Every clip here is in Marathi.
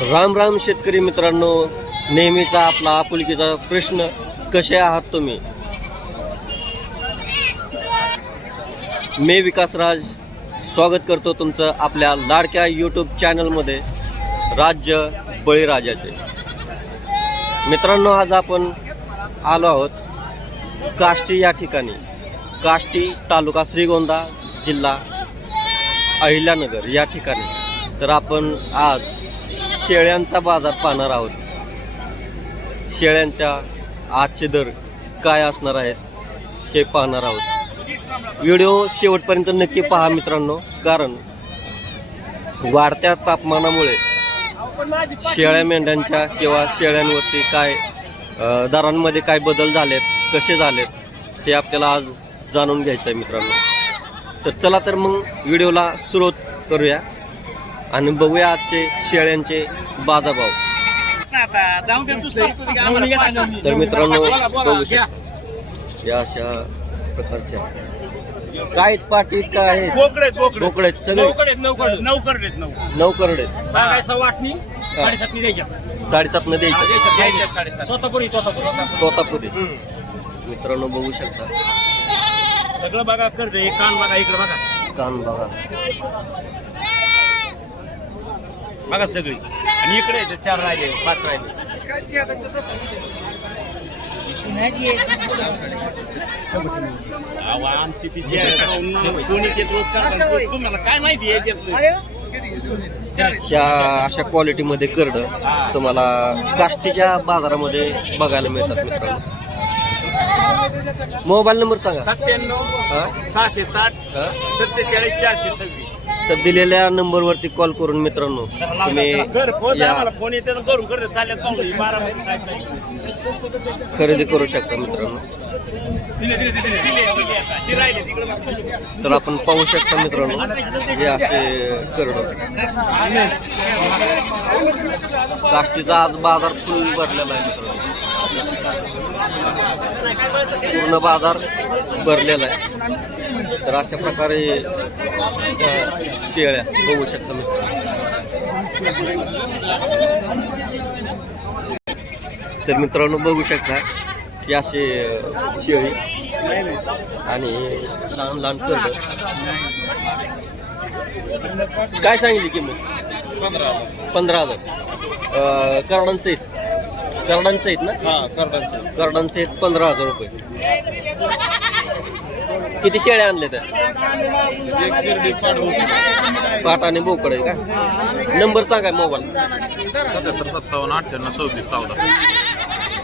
राम राम शेतकरी मित्रांनो, नेहमीचा आपला आपुलकीचा प्रश्न, कसे आहात तुम्ही? मी विकासराज स्वागत करतो तुमचं आपल्या लाडक्या यूट्यूब चॅनलमध्ये राज्य बळीराजाचे. मित्रांनो, आज आपण आलो आहोत काष्टी या ठिकाणी. काष्टी तालुका श्रीगोंदा, जिल्हा अहिल्यानगर या ठिकाणी. तर आपण आज शेळ्यांचा बाजार पाहणार आहोत. शेळ्यांच्या आजचे दर काय असणार आहेत हे पाहणार आहोत. व्हिडिओ शेवटपर्यंत नक्की पहा मित्रांनो, कारण वाढत्या तापमानामुळे शेळ्या मेंढ्यांच्या किंवा शेळ्यांवरती काय दरांमध्ये काय बदल झालेत, कसे झालेत ते आपल्याला आज जाणून घ्यायचं आहे मित्रांनो. तर चला तर मग व्हिडिओला सुरुवात करूया आणि बघूया आजचे शेळ्यांचे बाजारभाव. तर मित्रांनो, या अशा प्रकारच्या काय पाटीत काय आहेत, बोकडे सगळे नऊ करडे 7.5 न द्यायचे. तोतापुरी मित्रांनो बघू शकता. सगळं बघा करते. कान बघा, इकडे बघा, कान बघा, बघा सगळी. आणि इकडे 4 राहिले, 5 राहिले. आमची ती कोणी ते रोज करतात, तुम्हाला काय माहिती आहे? अशा क्वालिटीमध्ये करड तुम्हाला काष्टीच्या बाजारामध्ये बघायला मिळतात मित्रांनो. मोबाईल नंबर सांगा. 97 660 47 426. तर दिलेल्या नंबरवरती कॉल करून मित्रांनो तुम्ही फोन येते करून करत चालल्यात पाहुणे 12 खरेदी करू शकता मित्रांनो. तर आपण पाहू शकता मित्रांनो, हे असे करड काष्टीचा आज बाजार फुल भरलेला आहे मित्रांनो. पूर्ण बाजार भरलेला आहे. तर अशा प्रकारे शेळ्या बघू शकता तर मित्रांनो बघू शकता की असे शेळी आणि लहान लहान करड. काय सांगितली किंमत? 15,000. करडांसहित ना? करडांसहित 15,000 रुपये. किती शेळ्या आणल्या त्या? पाटाने बोकड आहे का? नंबर सांगा मोबाईल. 77 57 98 34 14.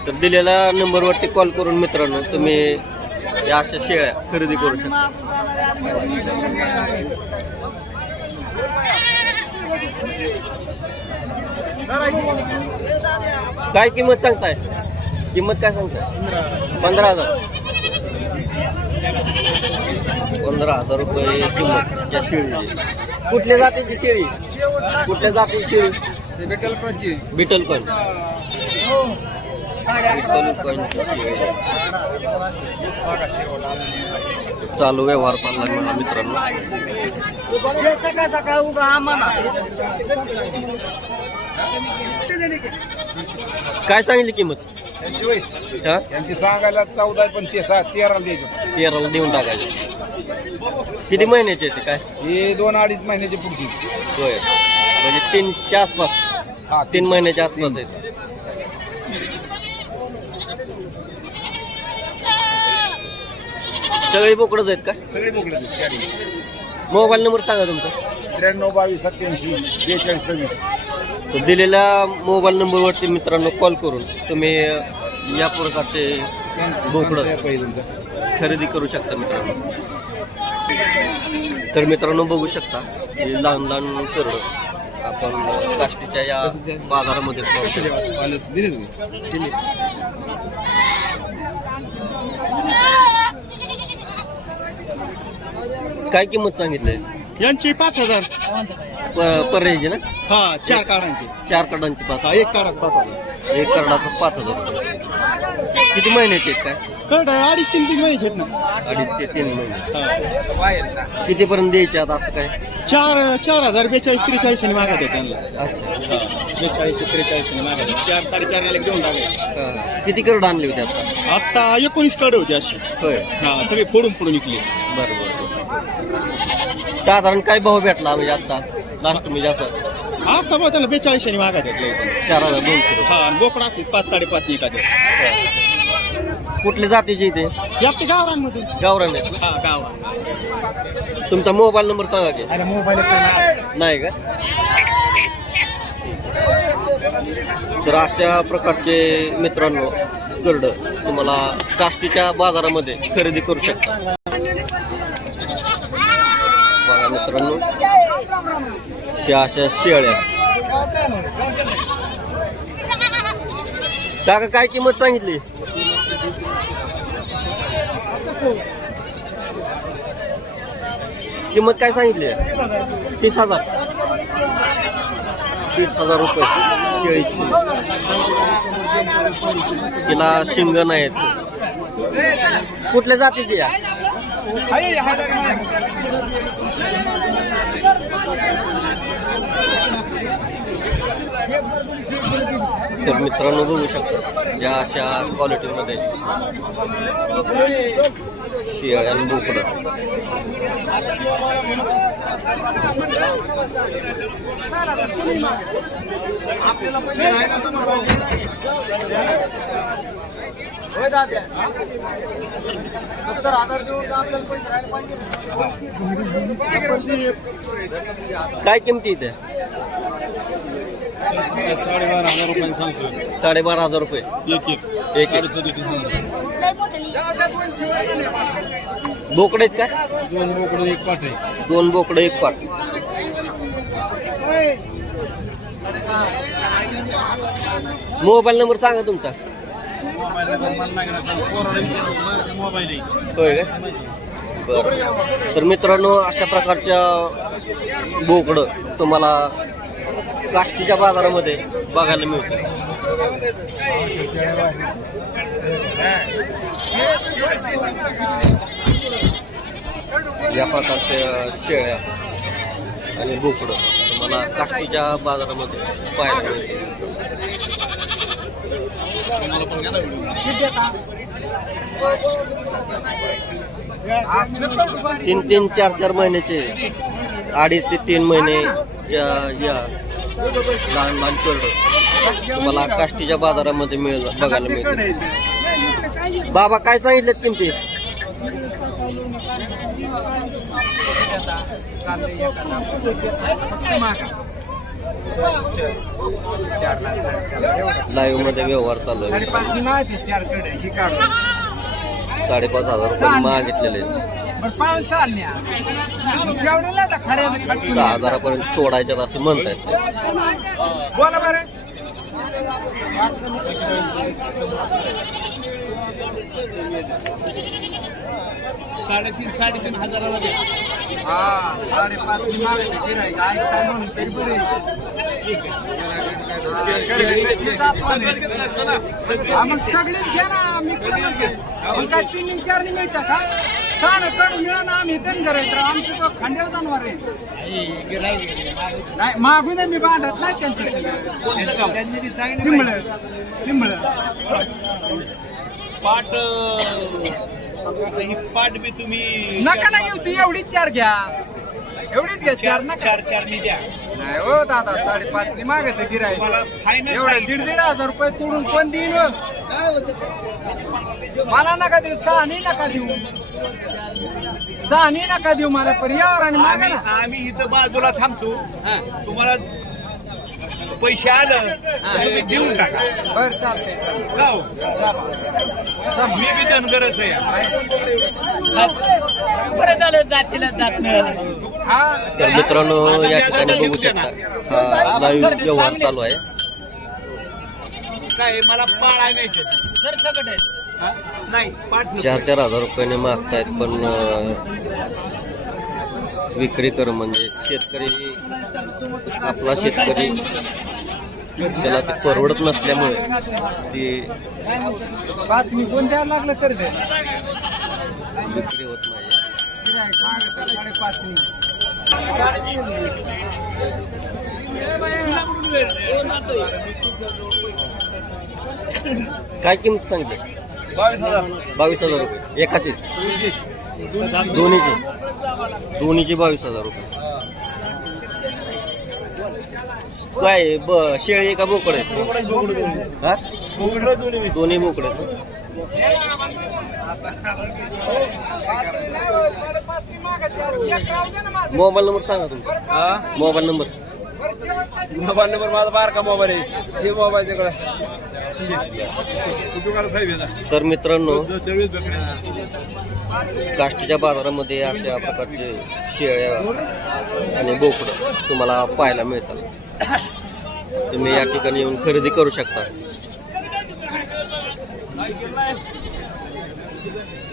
तर दिलेल्या नंबरवरती कॉल करून मित्रांनो तुम्ही या अशा शेळ्या खरेदी करू शकता. काय किंमत सांगताय? किंमत काय सांगताय? 15,000. 15,000 रुपये किंमत त्या शेळीची. कुठल्या जातीची शेळी? कुठल्या जातीची शेळी? बिटल कॉइन. चालू व्यवहार चालला मला मित्रांनो. काय सांगितली किंमत? यांची सांगायला 14 पण ते 13 द्यायचं. 13ला देऊन टाकायचे. किती महिन्याचे ते? काय हे 2-2.5 महिन्याची पुढची. होय, म्हणजे 3च्या आसपास. 3 महिन्याच्या आसपास आहेत. सगळे बोकडच आहेत का? सगळे मोकळे. मोबाईल नंबर सांगा तुमचा. 93 22 87 42 26. तर दिलेल्या मोबाईल नंबरवरती मित्रांनो कॉल करून तुम्ही या प्रकारचे बोकडं खरेदी करू शकता मित्रांनो. तर मित्रांनो बघू शकता हे लहान लहान करड आपण काष्टीच्या या बाजारामध्ये पाहू शकतो. काय किंमत सांगितलंय यांची 5,000 पर्यायची ना? हा, 4 काढांची. 4 कार्डांची 5. एक काढात 5,000. एक कार्डाचं 5,000 रुपये. किती महिन्याचे आहेत काय? कट 2.5-3 महिन्याचे आहेत ना. 2.5 ते 3 महिने. कितीपर्यंत द्यायचे आता असं काय? 4,000 42-43 मागत आहे त्यांना. अच्छा. 42-43 मागत आहे. 4-4.5 ला देऊन टाकायचे. हा. किती करड आणले होते आता? आता 19 कडे होते अशी. होय. हा सगळे फोडून निघले. बरोबर. साधारण काय भाव भेटला म्हणजे आता लास्ट म्हणजे असं? असं मग त्यांना 42 मागत आहेत. 4,200 रुपये. हा बोकडा असते 5-5.5 निघाले. कुठल्या जातीचे इथे? हे आपल्या गावरांमध्ये. गावरान आहेत. हा गाव. तुमचा मोबाईल नंबर सांगा की. अरे मोबाईलच नाही का? तर अशा प्रकारचे मित्रांनो करड तुम्हाला काष्टीच्या बाजारामध्ये खरेदी करू शकता. बघा मित्रांनो अशा शेळ्या. काका काय किंमत सांगितली? किंमत काय सांगितली? 30,000. 30,000 रुपये शेळीची. तिला शिंग नाहीत. कुठल्या जातीची या? तर मित्रांनो बघू शकता या अशा क्वालिटीमध्ये शेळ्या आणि बोकडं. काय किमती इथे? 12,500 रुपये सांगतो. 12,500 रुपये एक. बोकडे आहेत का? 2 बोकडं 1 पाठ आहे. 2 बोकडं 1 पाट. मोबाईल नंबर सांगा तुमचा. होय का? बरं. तर मित्रांनो अशा प्रकारच्या बोकडं तुम्हाला काष्टीच्या बाजारामध्ये बघायला मिळते. या प्रकारच्या शेळ्या आणि बोकडं तुम्हाला काष्टीच्या बाजारामध्ये पाहायला मिळते. 3-3, 4-4 महिन्याचे, 2.5 ते 3 महिने या लहान लहान करड तुम्हाला काष्टीच्या बाजारामध्ये बघायला मिळते. बाबा काय सांगितलेत किमती? लाईव्ह मध्ये व्यवहार चालू आहे. 5,500 रुपये मागितलेले. 6,000 पर्यंत सोडायच्यात असं म्हणतायत ते. बोला बरं. 3,500 हजाराला दे. हा 5.5 मागायचे गिऱ्हाईक ऐकताय म्हणून तरी बरे. मग सगळीच घ्या ना. मी काय 3-4 मिळतात का? कडून मिळा ना. आम्ही इथे करायचं. आमचं तो खंड्यावर जनावर आहे. नाही मागून मी बांधत नाही त्यांचं सिंबळ पाट. ही पाट बी तुम्ही नका ना घेऊ. ती एवढीच 4 घ्या. एवढीच घ्या. 4 ना 4 मी द्या. नाही हो दादा 5.5 मागत गिराय. एवढे 1,500 रुपये तोडून कोण देईन? मला नका देऊ. 6 नका देऊ. 6 नका देऊ मला. पण यावर आणि मागा ना. आम्ही इथं बाजूला थांबतो. तुम्हाला पैसे आलं देऊन टाका. बरं चालतंय. मी बी धनगरच आहे. बरं झालं जातीला जात मिळालं. तर मित्रांनो या ठिकाणी बघू शकता हा लाईव्ह व्यवहार चालू आहे. काय मला पाळा नाही सर सकट आहे. नाही 4,000 रुपयाने मागतायत पण विक्री कर म्हणजे शेतकरी आपला शेतकरी त्याला ते परवडत नसल्यामुळे ती पाचनी कोणत्या लागलं तर ते विक्री होत नाही. साडेपाचनी काय किंमत सांगते? 22,000 रुपये एकाची, दोन्हीची 22,000 रुपये. काय शेळी का बोकड आहे? हा? दोन्ही बोकड आहेत. मोबाईल नंबर सांगा तुमचा. मोबाईल नंबर माझा बारका मोबाईल आहे. हे मोबाईल तिकडे तर मित्रांनो, काष्टीच्या बाजारामध्ये अशा प्रकारचे शेळ्या आणि बोकडं तुम्हाला पाहायला मिळतात. तुम्ही या ठिकाणी येऊन खरेदी करू शकता.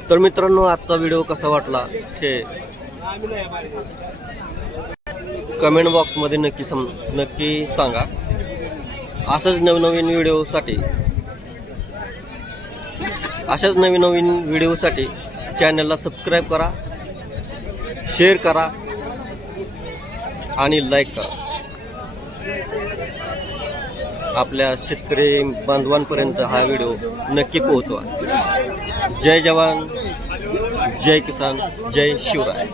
तर मित्रांनो, आजचा व्हिडिओ कसा वाटला हे कमेंट बॉक्समध्ये नक्की सांगा. अशाच नवनवीन व्हिडिओसाठी चॅनलला सबस्क्राईब करा, शेअर करा आणि लाईक करा. आपल्या शेतकरी बांधवांपर्यंत हा व्हिडिओ नक्की पोहोचवा. जय जवान, जय किसान, जय शिवराय.